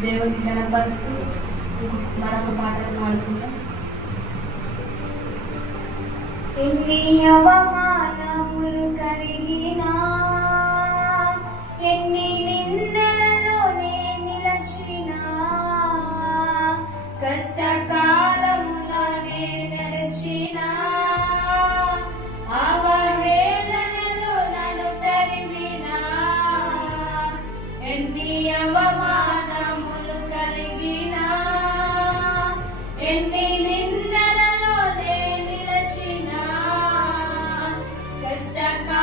దేవుని కనపరుస్తూ మరొక పాటలు పాడుకుంటాం. ఎన్ని అవమానములు కలిగినా ఎన్ని నిందలలోనే నిలచినా కష్టకాలములోనే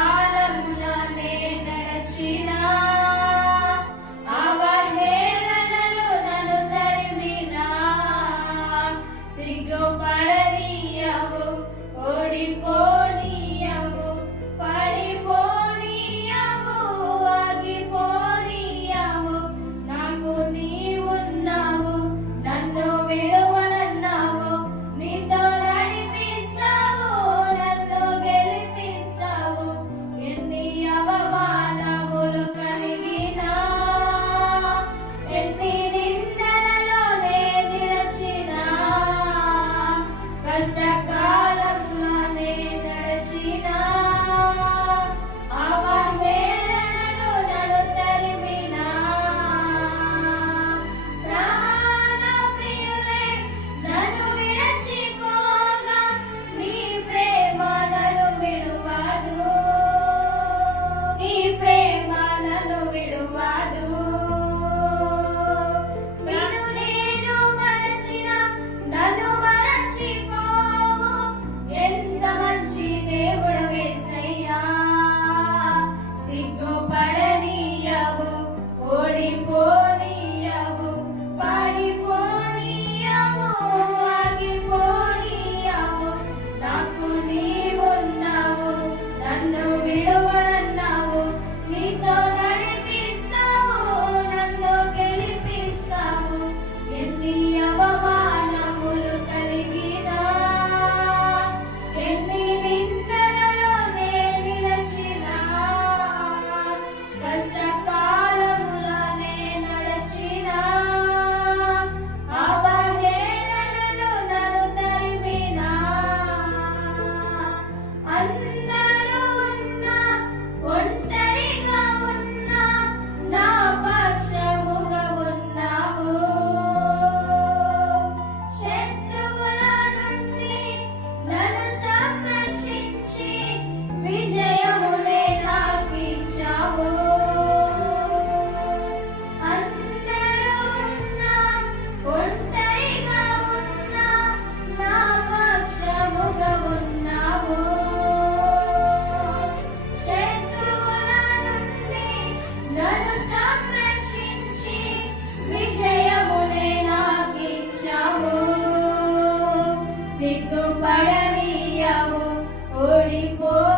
కాలమున నే నడచిన అవహేళనలు నన్ను తరిమిన సిగ్గుపడనీయవు ఓడిపో తరువాడు ஓடி போ